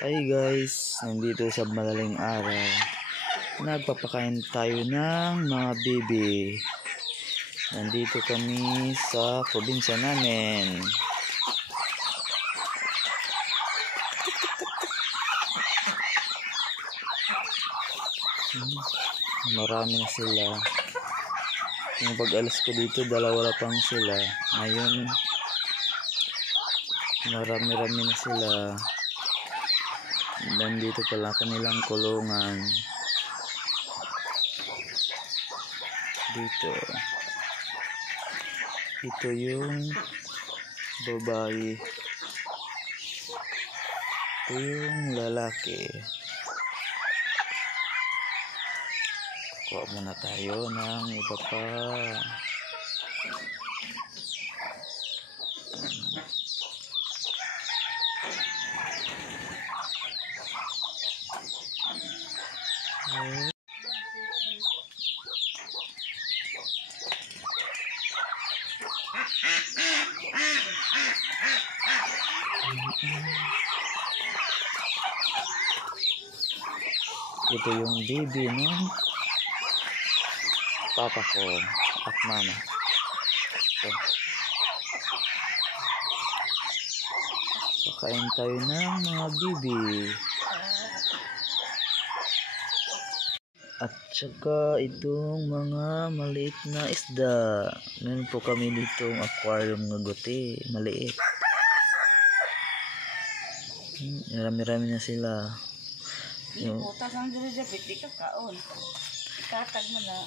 Hi guys, nandito sa madaling araw. Nagpapakain tayo ng mga baby. Nandito kami sa probinsya namin. Marami na sila. Yung pag-alis ko dito, dalawa pang sila. Ngayon, marami-rami na sila. Nandito pala kanilang kulungan. Dito. Ito yung babae. Ito yung lalaki. Kuha muna tayo ng iba pa. Ito yung baby ng papa ko at mama. Ito. Pakain tayo ng mga baby. At saka itong mga maliit na isda. Meron po kami ditong aquarium ng guti. Maliit. Marami-rami na sila. Yung utas ang diri-diri, di ka kaon. Katag mo na.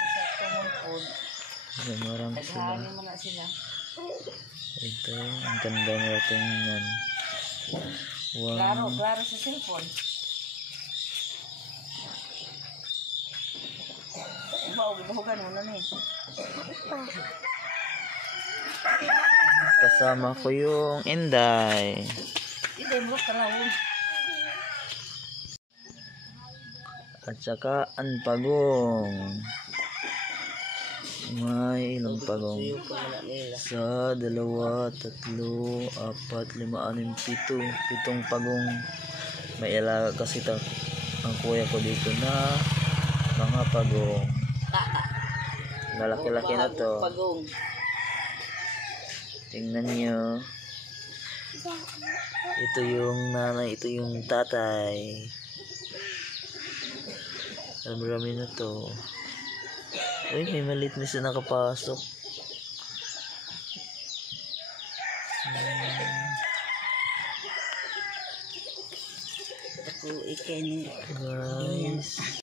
Sa tumulpod. Marami sila. Taghani mo na sila. Ito, ang ganda nila tingnan. Wow. Klaro sa cellphone. Bahugan mo na eh. Kasama ko yung Inday. Hindi mo kalawon. At saka ang pagong. May ilang pagong. Sa 2, 3, 4, 5, 6, 7. 7 pagong. May ilaga kasi ang kuya ko dito na mga pagong. Lalaki-laki na to. Tingnan nyo. Ito yung nanay, ito yung tatay. Marami na to. Uy, may maliit na siya nakapasok. Ako ikay ni guys.